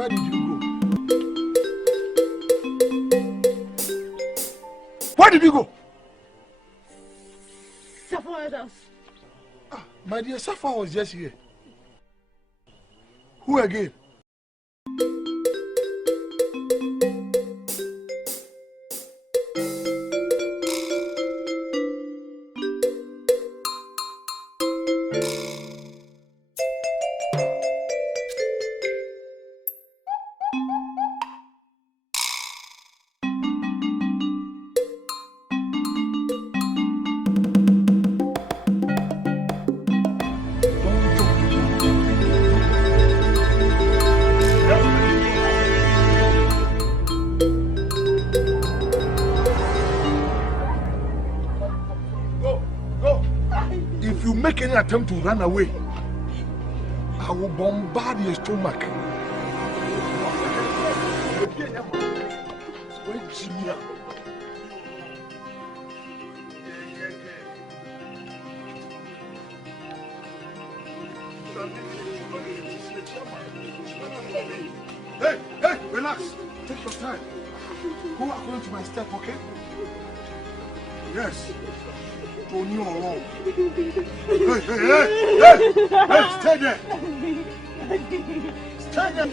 Where did you go? Where did you go? Safa's house. Ah, my dear, Safa was just here. Who again? Make any attempt to run away, I will bombard your stomach. Hey, relax. Take your time. Go according to my step, okay? Yes. Tony alone. Hey, stay there. Stay there.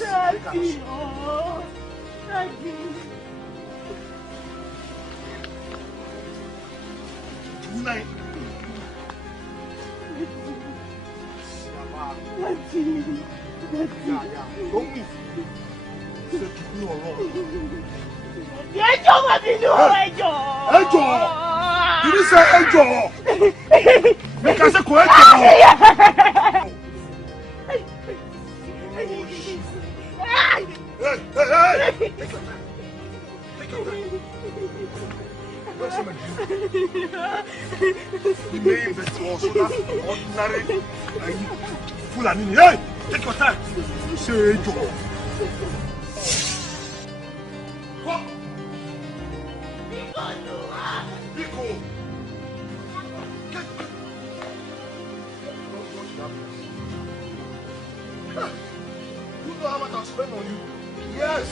Daddy, oh, Daddy. Tonight. Daddy. Yeah. Don't move. Say keep me alone. Ejo, what did you Ejo? Ejo! Did you say Ejo? Make us a quiet. Hey! Take your time. Take your time. Where's my the name that's also that ordinary full and hey! Take your time. Say Ejo. What? Biko! You know how much I spent on you? Yes!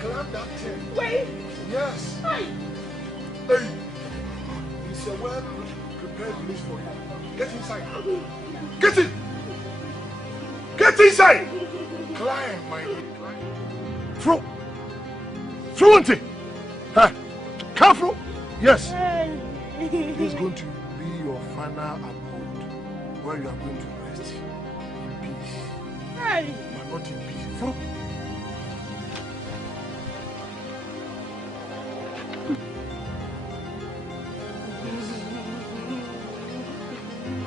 Climb that thing. Wait! Yes! Hey! Hey! It's a well-prepared place for you. Get inside. Get in! Get inside! Climb, my dear. Climb. Throw! Fluency! Huh? Come through! Yes! This is going to be your final abode where you are going to rest in peace. Hey! But not in peace. Throw!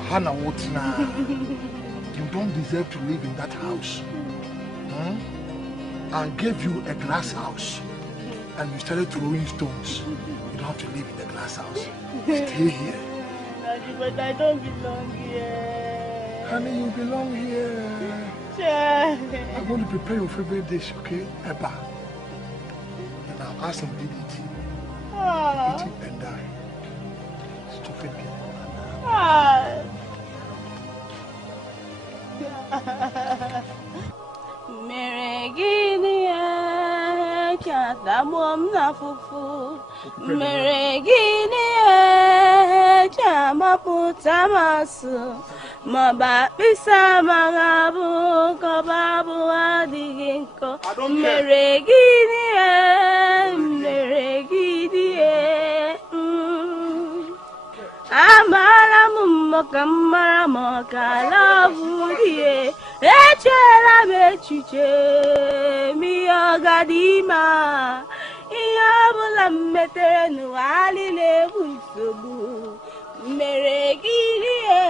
Hannah Wotina, you don't deserve to live in that house. I gave you a glass house and you started throwing stones. You don't have to live in the glass house. Stay here. Daddy, but I don't belong here. Honey, you belong here. Yeah. I'm going to prepare your favorite dish, okay? Eba. And I'll ask him to eat it. Eat it and die. Stupid girl. Mereginia chatamom na fufu. Mereginia chamaputa masu. Mabapisa magabu kobabu adiginko. Mereginia. Amara mummakamara makala burie echela bechuche miyogadima iyabula metere nuali lebusobu meregirie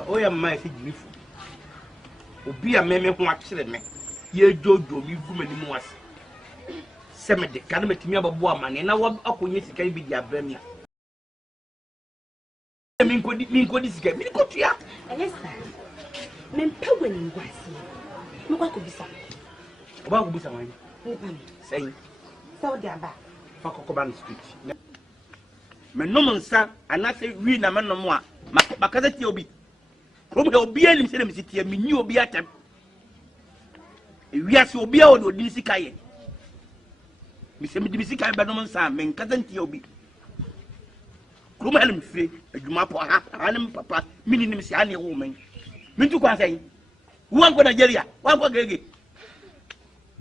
o ya ma fi jinifu obi a meme ho akire me ye jojo mi guma ni mu ase se me de kan metimi ababo amane na wa akonye sika bi di abram ya min kodi sika mi ko tua elesa men pawe ni ngwasi mo kwa kubisa oba kubisa wani sei Saudi aba Fakokoban street me no nsa anase wi na me no mo a makaza ti obi rom he obi alim se dem sitia me ni obi atam wi ase obi a odi sika ye mi se me di sika be no nsa me nkaza ti obi rom alim fie adwuma po ha anem papa mini nim se ane wo men mintu kwa sai wan ko Nigeria wan ko gege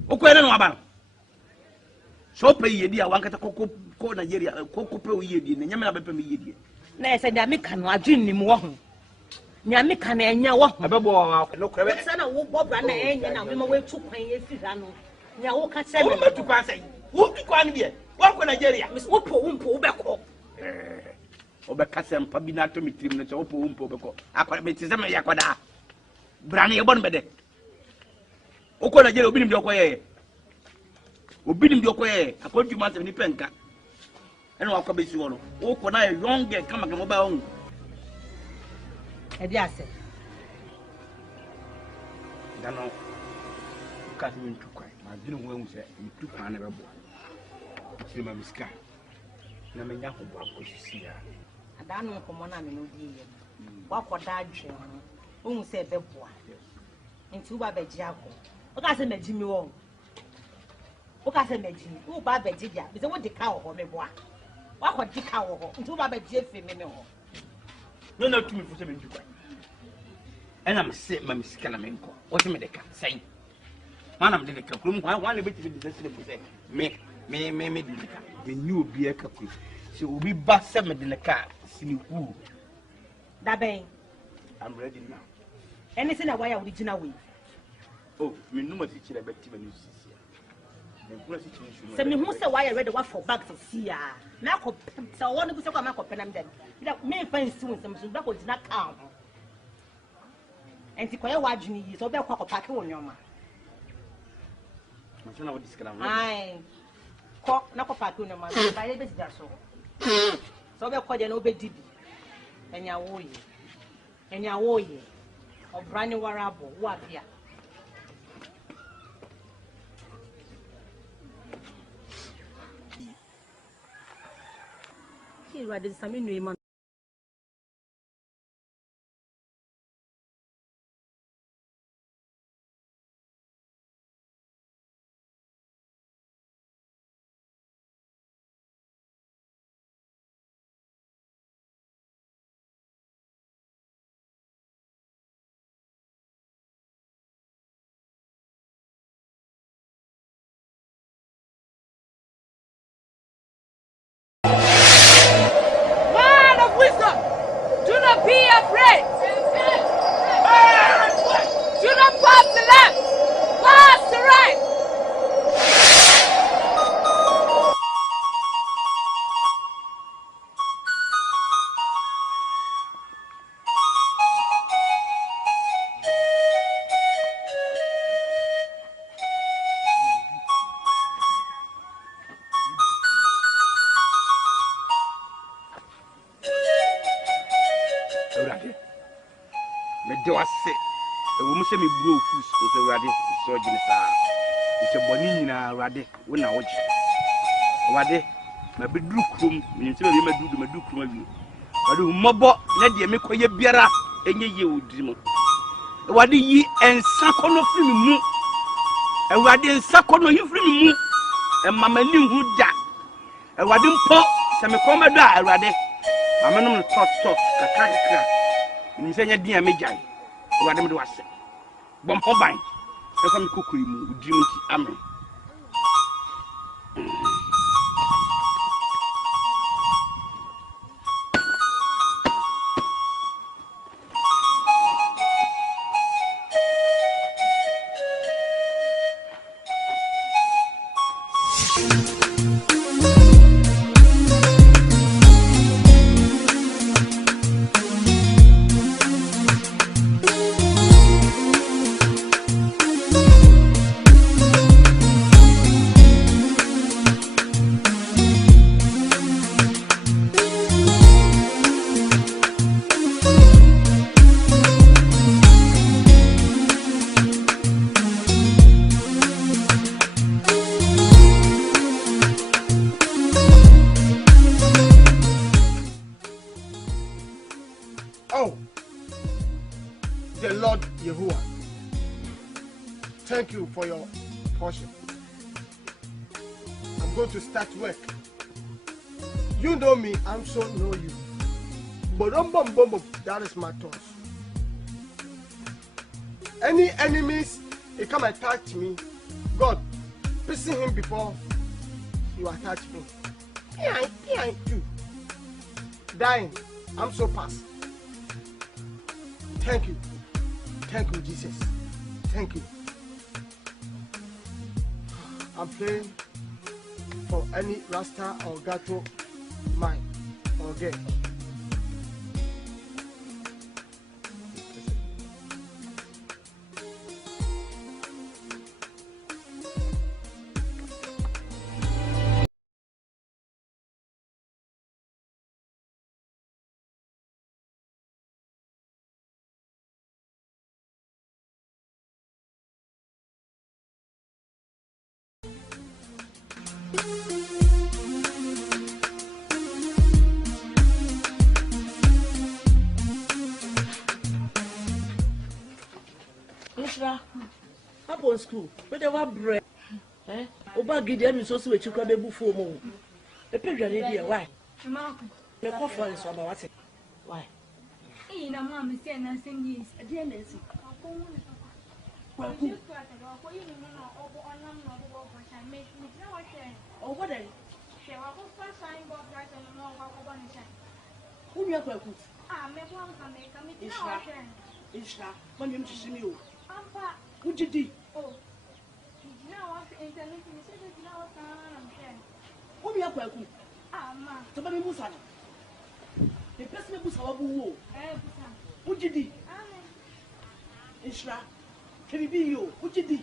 o ko ene no aba so pay ye dia wan kata ko Nigeria ko pay o ye die ne nyame na be pay me ye die na ese da me kan adwin nim wo ho nyame kan enya wo ho abebo no krebe se na wo bobra na enya na me ma we tu kwan ye sira no nya wo ka se me wo tu kwan sai wo tu kwan die wan ko Nigeria wo po wo be ko obe kasem pa bi na to mitrim no se wo po be ko akwa be tizema ya kwada brane ye bon bede o ko Nigeria obi nim de ko ye obi nim de okoye akodu ma se ni penka eno akwa besi wo no wo ko na young girl kama kama ba on e dia se dano ka ti min tukwa ma dinu wo hu se mi tukwa na bebo ti ma miska na me nya ko bo ko sisi ya adanu ko mo na me no di ye wa ko da adwe ho hu se bebo a nti wo ba be ji akọ o ka se na ji mi wo o ka se meji wo ba beji dia be se wo de ka ho me boa wa ko de ka ho nti wo ba beji efe me ho no na tumi fu se me njukwa ena me se ma misika na me nko o se me de ka sai mana me de ka krum wa le beti de se fu se me de ka de ni obi e ka ku se obi ba se me de ka sini ku da ben I'm ready now anything na why original way oh me no ma ti kire beti me ni sisi se me hu se why ready what for back to see ya na ko se wo ne ku se ko ma ko penam dem ida me fancy won sem so ba ko dina ka ho enti ko ye wa dwuni yi so be ko pack won nyoma ma so na wo diskara ai ko na ko pack won nyoma ba ye be dida so be ko je na obe didi enya wo ye obrani warabo wo apia Radis Saminu Iman. Be afraid. Do not pass the left. Pass the right. do ase e wo mu se me bro fus o se Awurade so gine saa e se boni nyina Awurade wo na wo gye Awurade na beduru krom nim se me madu krom awie Awurade humabo na de me koye biara enye ye odiri mo Awurade yi ensa kono firi mu Awurade ensa kono yi firi mu e mama ni hu da Awurade mpo se me koma do a Awurade mama no tot kakaka ni se nya dia me jan Awurade me do ase bom ho ban e fa me kokori mu odiri mu ti amen thank you for your portion. I'm going to start work. You know me, I'm so know you. But that is my thoughts. Any enemies, they come attack me. God, pissing him before you attack me. Behind you. Dying, I'm so past. Thank you. Thank you, Jesus. Thank you. I'm praying for any Rasta or Gato man or girl. Up on school, but they were bread. Oba Gideon is also a chicken baby for more. The period idea, why? The coffee is about what? Why? In a mammy saying nothing is a dear Nancy. Oh, what a who you are good? Ishra, when you see you. Who did you? Oh, now I'm internet. Who you are good? Somebody moves on. The person who's our boo. Who did you? Ishra, can it be you? Who did you?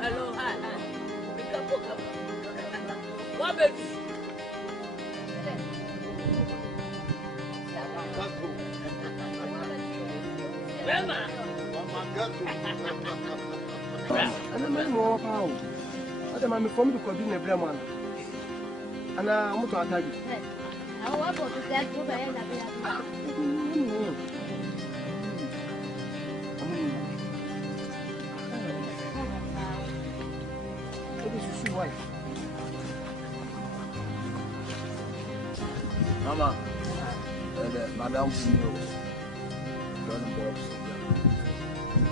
Hello, hi. What baby? Grandma. And I'm more power. I'm from the Codina Breman. And I'm to attack you. I want to get to wife. Mama, Madame Pino.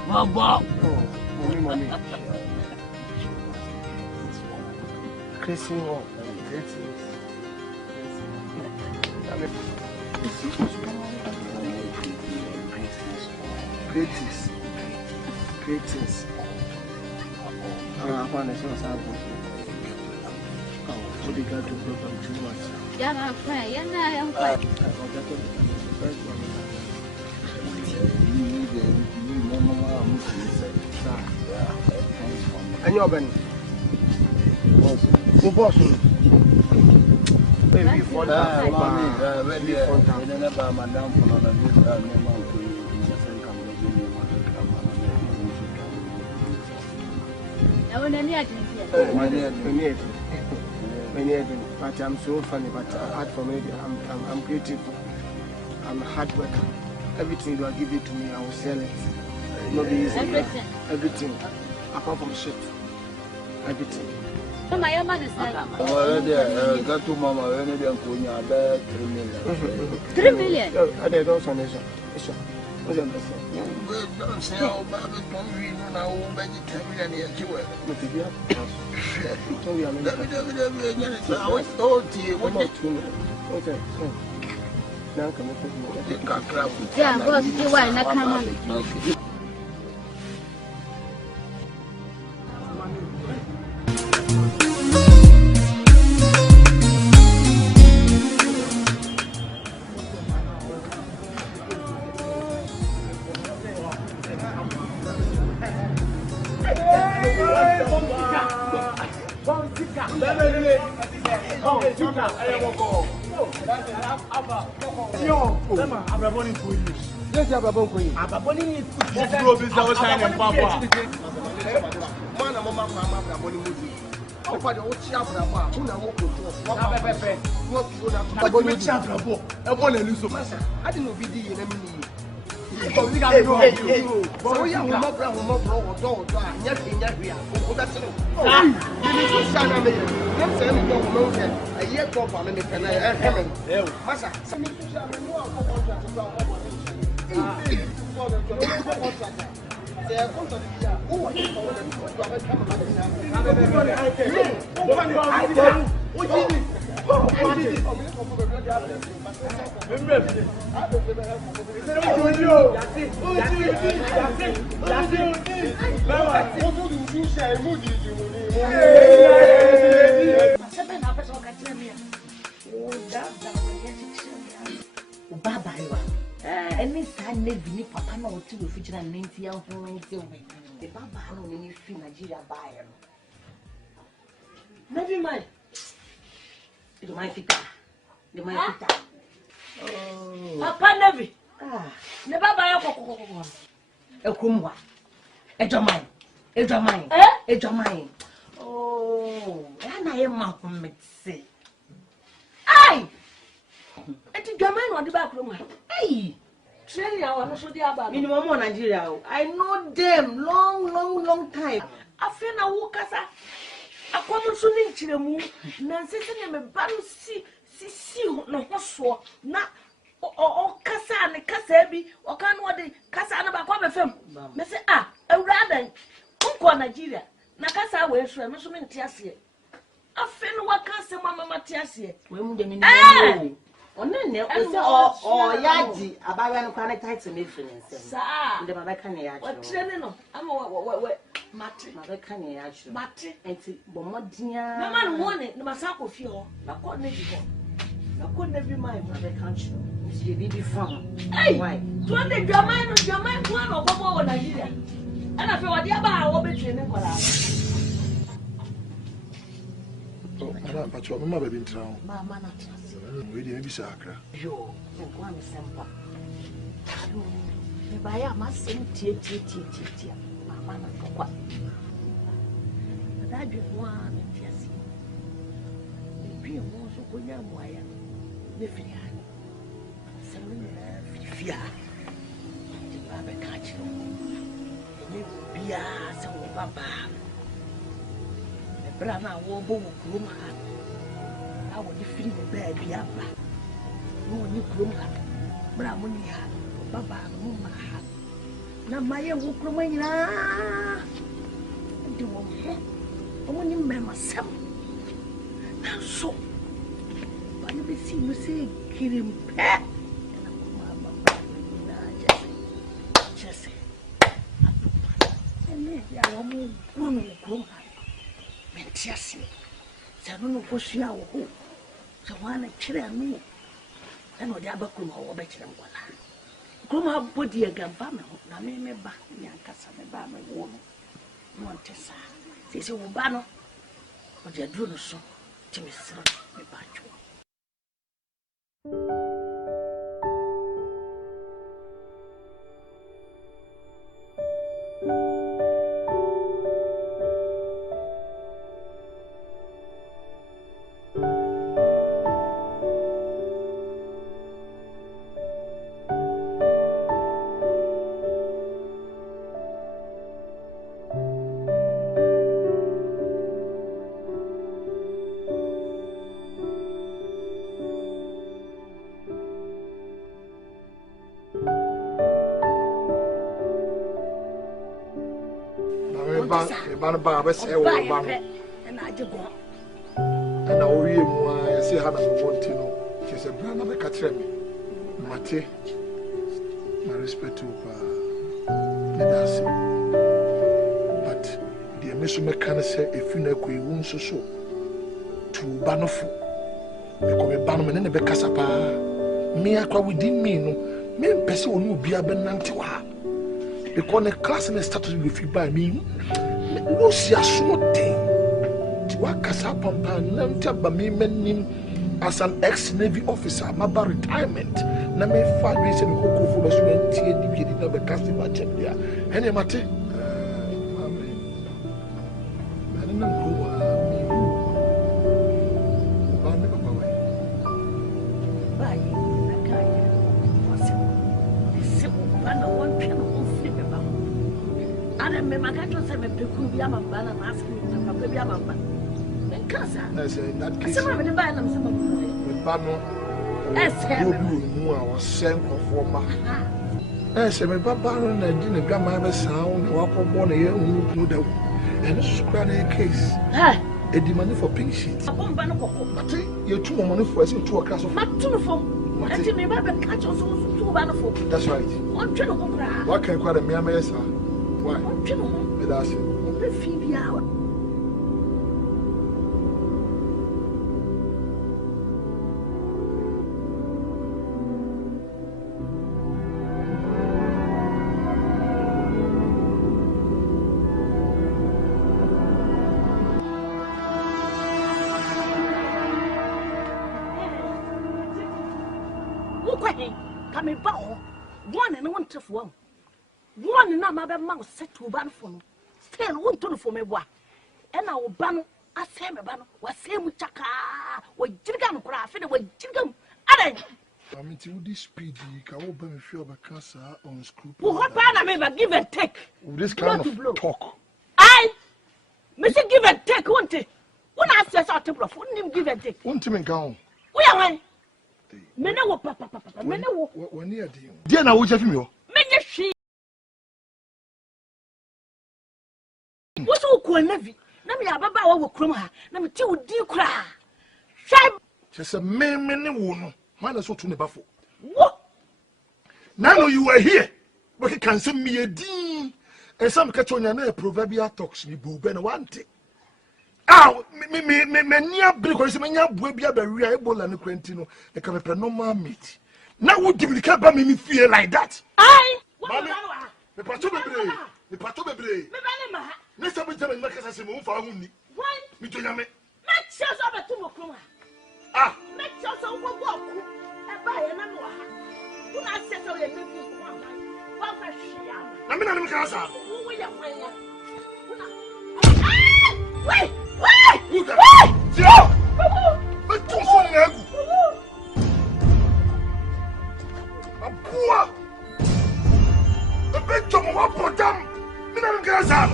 Mama. Oh, mommy. Crazy one. Greatest. I want to show something. Oh, we got to go from too much. Yeah, my friend. Yeah, I'm quite. And you're Benny. Who boss? Baby, for that, Madame, but I'm so funny, but hard for me. I'm creative. I'm a hard worker. Everything you are giving to me, I will sell it. Not easy. Everything. Apart from shit. Everything. My man is like, got to Mama, when they are going about 3 million. 3 million? I don't know. Don't say, oh, baby, don't read now, vegetarian here, too. I was told to you, what okay. Now come on. Yeah, go to the wine, I come on. Okay. Let's have a bonfire. I'm a bonny. Go business sign and papa. Man, I'm a money. Oh, for the old chap, who now walk to us. What you chap? I want to lose. I didn't know the enemy. Hey, but we got to go. But we are not brown, not brown, or dog. Yes, in that way. Oh, that's it. Oh, you need to sign a million. I'm saying, don't know that. A year go for me, and I have Massa, some people are more contract. They are going to be a any time maybe ni papa na o ti we future na 90 year old the baba no ni fi Nigeria buy maybe my it might fit the might fit papa nevi ne baba ya kokoko ekumwa ejoman ejoman oh na ye ma ko metse ai eti joman no de ba kro ma ai training our so dey about minimum in Nigeria. I know them long time. I feel na wo kasa. Akomo so ni nchiremu na nsese ne me ba no si no hoso na o kasa ne kasa bi o kan no de kasa na ba kwa be fam. Me say awuradan unko Nigeria na kasa we so me so me ntiase. Afi no wa kasa mama matiase. We mu de minimum. Onene o yaji abaga no kwana title me finance sa nde mabeka ne yaji o trene no ama we mate mabeka ne yaji mate enti bomodia mama no woni no masako fie ho na ko ne bi ho na ko ne bi mai mabeka nchi nti bi bi fam why to ne dwaman no no bobo wo Nigeria ana fe wodi aba wo be trene kola Ana pacho mama be bintrawo mama na trust we dey be sakra yo ko am sempa me ba ya ma sem tie mama na kokwa da dwe ho a me tiasi me bi mo so ko nya mo aya me firi ha sem me fia ti ba be ka chi ni bia se wo baba me bra na wo bo wo kuro ma I want to free the baby up. No, you groom her. Bramoni had, Baba, Mumma had. Now, my own woman, and the woman, only remember some. Now, so, but you be seen you say, kill him, pet. And I'm Jesse. And then I want woman groom her. Mentia. I don't know what she are. So one children me. I know the other come over better than one. Come up, body again, family. Now, me back, Yankasa, me by my woman. Montessa. They say, Ubano, but they do no so. Timmy, me back you. Baba say o ba and I just go and o wie mu a say ha na mo wonti no che say bra na be ka kire me mate my respect to me that's but the mesu me kan say if you na ko ewu nso so to ba no fo e ko me ba no me ne be kasa pa me akwa within me no me pese onu obi abenante wa because the class and status will feel by me. No, see a small thing. What Casapampa, Namta Bamimenim as an ex-Navy officer, Maba retirement. na me fa bi se me kokofo be so mentie di bi na be cast ma chem dia ene mate mame na na ko wa mi ba me papa wa ba yi na ka yi se ba na won twa no on fi be ba ana me makato se me peku bi ama ba na ask na papa bi ama ba nkasa na say in that case se ma me ba na se ma me ba no no bi mu a wo sen kofo ma se me baba no na di na dwama be san na wakobo na ye hu da and scra na case edi money for pink sheet abomba no kokko mate ye tu money for say tu okra so matu no fo ati me ba be catch so tu ba no fo that's right on twe no kokra what can kwara me ama yesa why on twe no me da say be fi bia me ba ho one na won trefo one na ma be ma settle ban fo no still won to no fo me boa e na wo ba no ase me ba no wa se mu chaka wa jirga no kura afi de wa jirga mu adan amiti with this speed ka wo ba me feel ba cancer on screw wo ho pa na me ba give and take with this kind of talk I me say give and take won't it when I say so tebro fo nim give and take won't me go we are one me na wo papa me na wo when you dey na wo je fi me ho me nye hwi wo so ko navi na me ababa wo krom ha na me ti wo di kura hwai je say me ne wo no man na so to ne bafo wo now you were here but can say me edin and some catch on na proverbial talks ni bu be na wante me nia break or say me nya bua bia ba wi ebola ne kwenti no e ka me normal meat na wo give ka ba me feel like that ai me pato bebre me ba ne ma ne sabu jama ni makasa se mo fa hu ni why mi to nyame na chia so ba tu mo krom ha na chia so wo go ku e ba ye na no ha tu na se so ye ne bi wa fa hia na me na me ka sa wo ye kwan ya kuna wait Look at it! But don't fall in the egg! I'm poor! The big job of one for them! Me not get us out!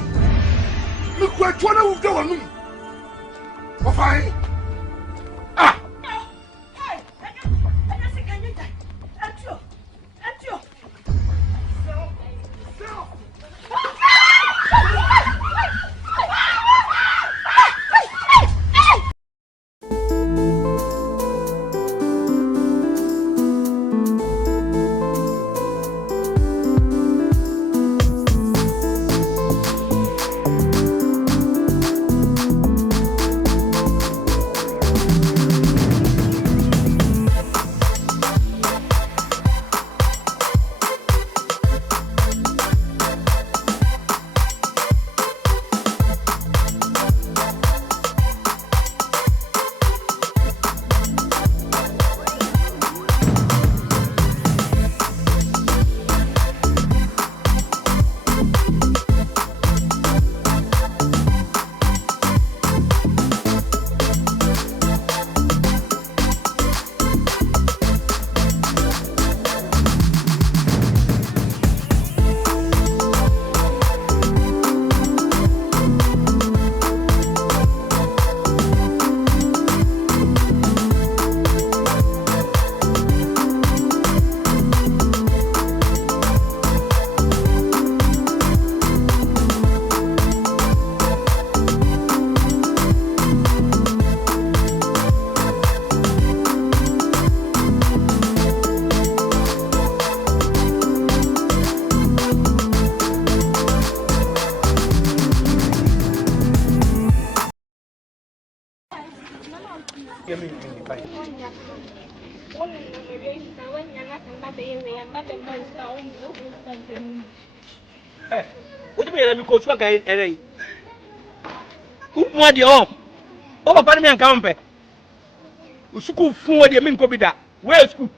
Look where Joanna will go on me! What fine? What do you mean? Coach, what guy? Who want the home? Oh, pardon me, and come back. School for the mean copy that. Where school?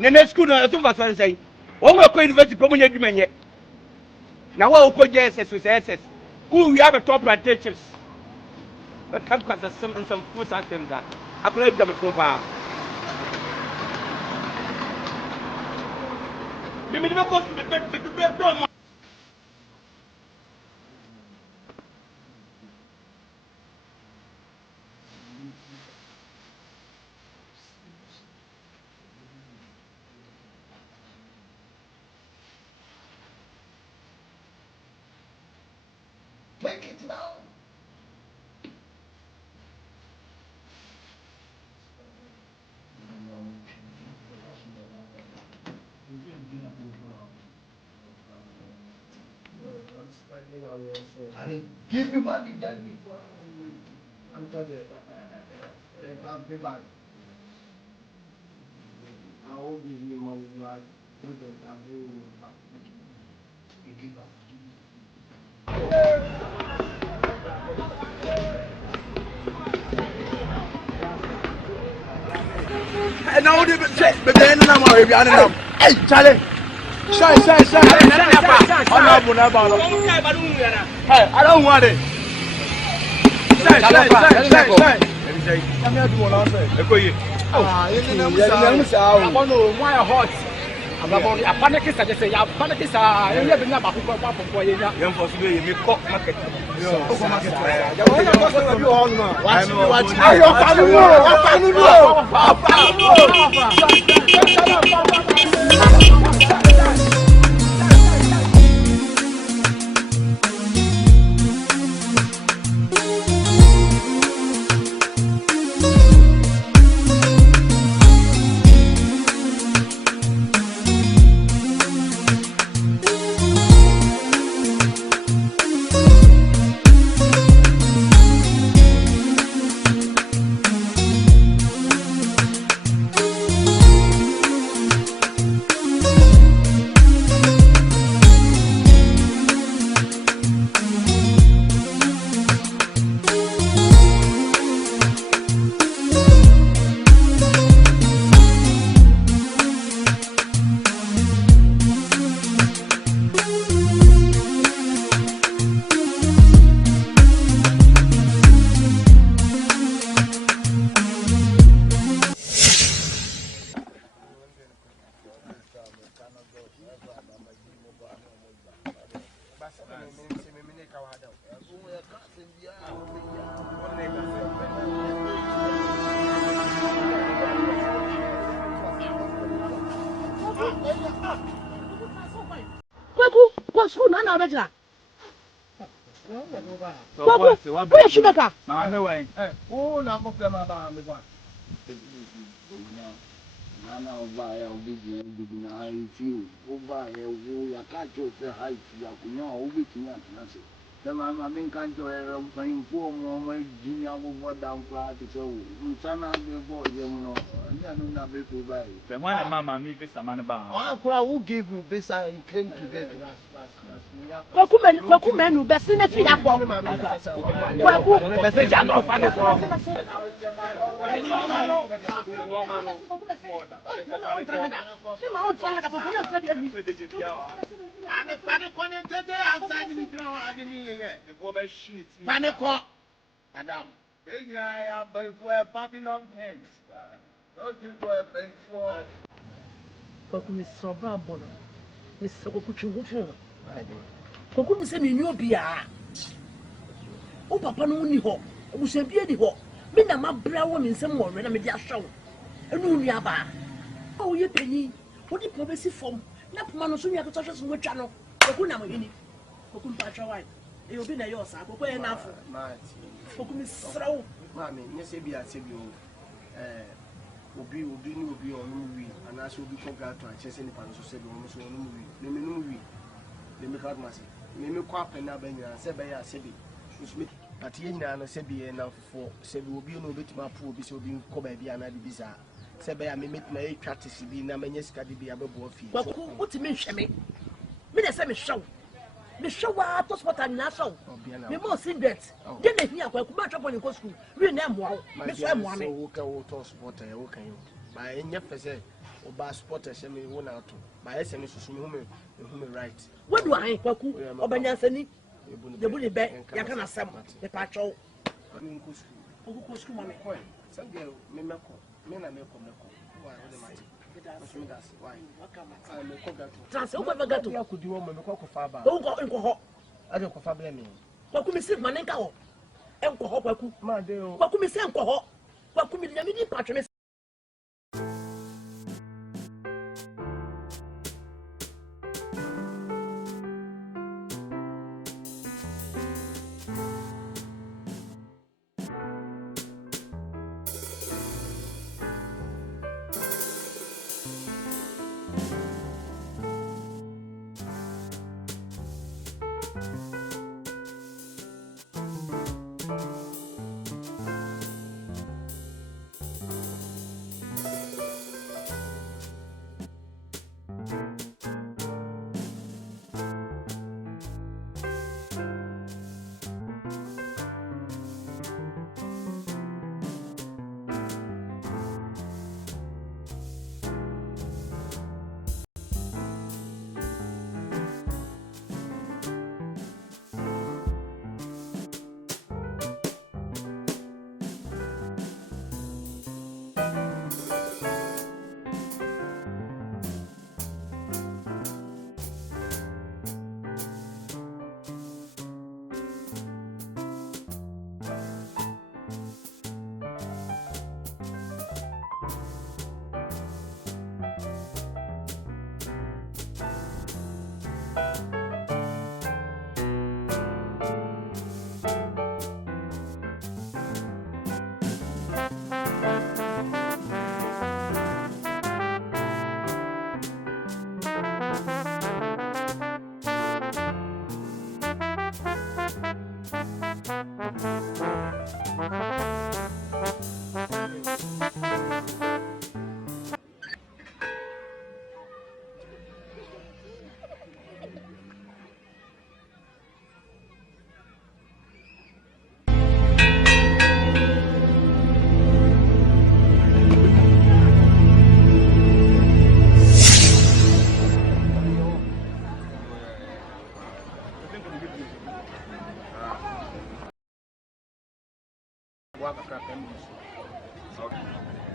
Nene school no to fa so say. Won we ko university promo nya dwuma nye. Na wa ko JSS. Who we have a top plantations. But come cause some food items that. I play them so far. You mean go to Make it now. I give you money, Daddy. I'm telling I'll be back. I will give you money, right? You give up. And now they say, but then I'm already behind them. Hey, Charlie. Shy. I'm not going to buy it. Hey, I don't want it. Shy. I'm not doing nothing. I want to know why hot. I'm about a panic is I say, you panic is I never know about who young for you make cock market. Where's Sugar? Oh, now I'm going to go. Nana ubaya ubiji na haifi ubaya ubu ya kacho se haifi ya kunyo ubi kinya kinase sema mami kancho era mfanyimpo mwe jinya ubo dampa atiko msana bebo yemno nya nuna bepo bai Pemwana mama mi pesa man ba. who gave you this and came to get Kwaku menu besi ne fi yakọ. Kwaku Pesa jano pa ne so. Madam, big guy, but we're popping on heads. Those people are paying for. Kwaku mi sobra bono. Mi sokoku chungu. Kwaku mi se mi nyo bia. O papa no ni ho. Obusen bia di ho. Me na mabra wo mi nsem wo na me di ahwa wo. Enu nua ba. O ye panyi. Wo di po besi fom. Na poma no so nua to hwe so wotwa no. Kwaku na mo hini. Kwaku mpa twa wan. E obi na ye osa. Kwaku ye na afo. Kwaku mi srawo. Mami, nyese bi asebi o. Obi ni obi onu wi. Anaso obi ko gato a chese ni pa no so sebi onu so onu wi. Le me no wi. Le me ka masi. Me kwa pena ba nyina se be ya sebi. But ye nyina no sebi e na fofo. Sebi obi no betima pu obi se obi ko ba bia na de bisa. Sebe ya me metima e twa tesi bi na manya sika de bia bebo afi. Kwaku utimi hwe me. Me de se me hwe. Me hwe wa to sport an na hwe. Me mo cigarette. De na hia Kwaku ma twa pon ko school. We na mo awo. Me so mo ame. So wo ka wo to sport e wo kan yo. Ba enye pese Oba supporter she me won out. Ba ese me susu me me right. What do I kwaku obanyansani yebuli be yaka na sam me pacho. Ogu school mama ko. Some girl me meko. Me na me ko. Why o de mate. Why? I me ko gato. Trans o kwa gato. Ya kudi wo me ko fa ba. O ko nko ho. Ade ko fa bele me. Kwaku me sit manenka ho. Enko ho kwaku. Ma de o. Kwaku me se enko ho. Kwaku me nyame di patwe me.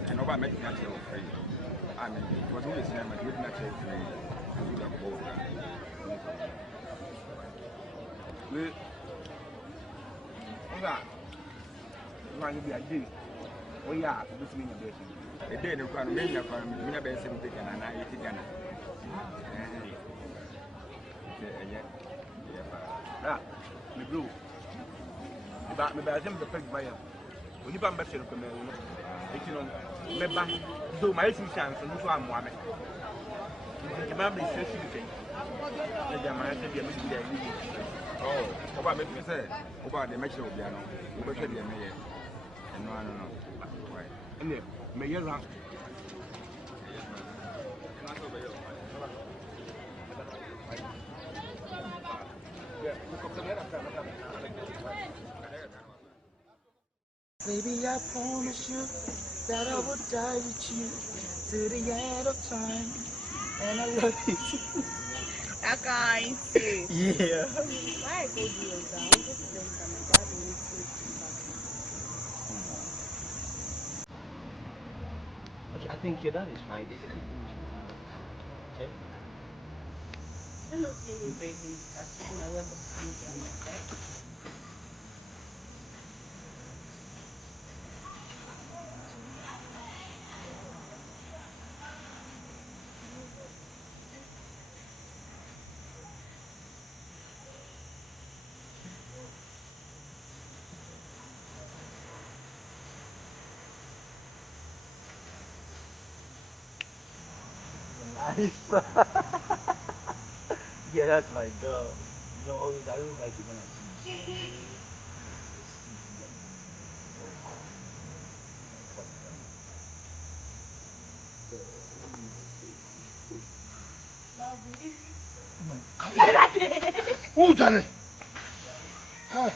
And over making that show free. I mean, it was always time I did not show free. I would have bought that. One of the ideas. Oh, yeah, this means a bit. A day of one million from Minabes and Pican and I eat Ghana. Yeah, the blue. About me, I am the peg buyer. When you come back to the member, do my chance and do one woman. The member is saying, oh, what make me say about the metro piano? You better be a mayor. And no, why? And the mayor round. Baby, I promise you that I would die with you to the end of time. And I love you. That guy say. Yeah. Why go do your down? Just think that my dad will say Okay, I think your dad is fine. Okay. hello, baby. That's my way of thinking. Nice. Yeah, that's my girl. You know, always, I don't like it when I see you. Who done it? Huh?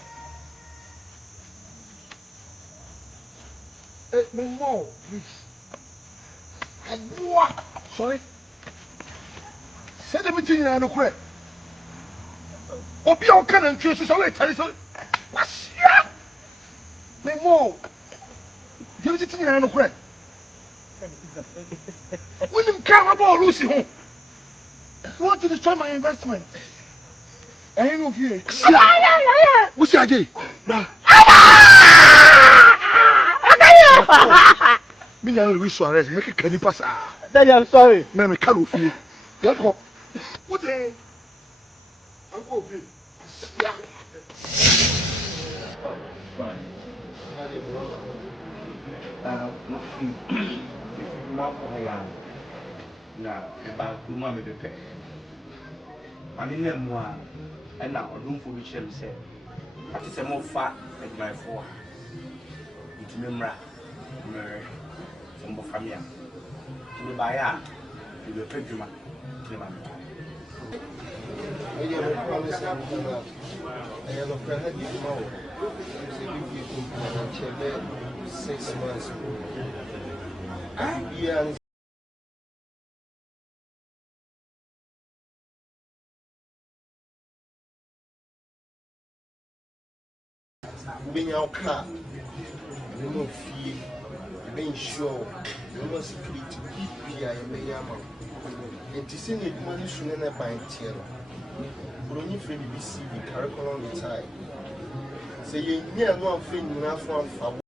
Hey, no, please. What? Sorry? Said everything in the crib. Obi on can and choose so late. What's ya? Me more. You sitting in the crib. When him come about Lucy home. You want to destroy my investment? I ain't no fear. What's your idea? Me now we sorry. Make can you pass? Daddy, I'm sorry. Me can't fear. Get go. What the? Uncle Phil. Yeah. Na eba kuma me pepe. Ani na mu a na odumfo bi kyerem se. Ati se mo fa adwumayfo a. Ntime mra. Mere. Se mo famia. Ni ba ya. Ni be pedwuma. Ni ma. I promise you that I have a friend that you know. So if you 6 months. Yeah. Being our car, no fee, being sure, no security, PI, and Yama. And to send it money sooner by Tierra. But only for the BC, the curriculum is high. Say, you near one thing enough one for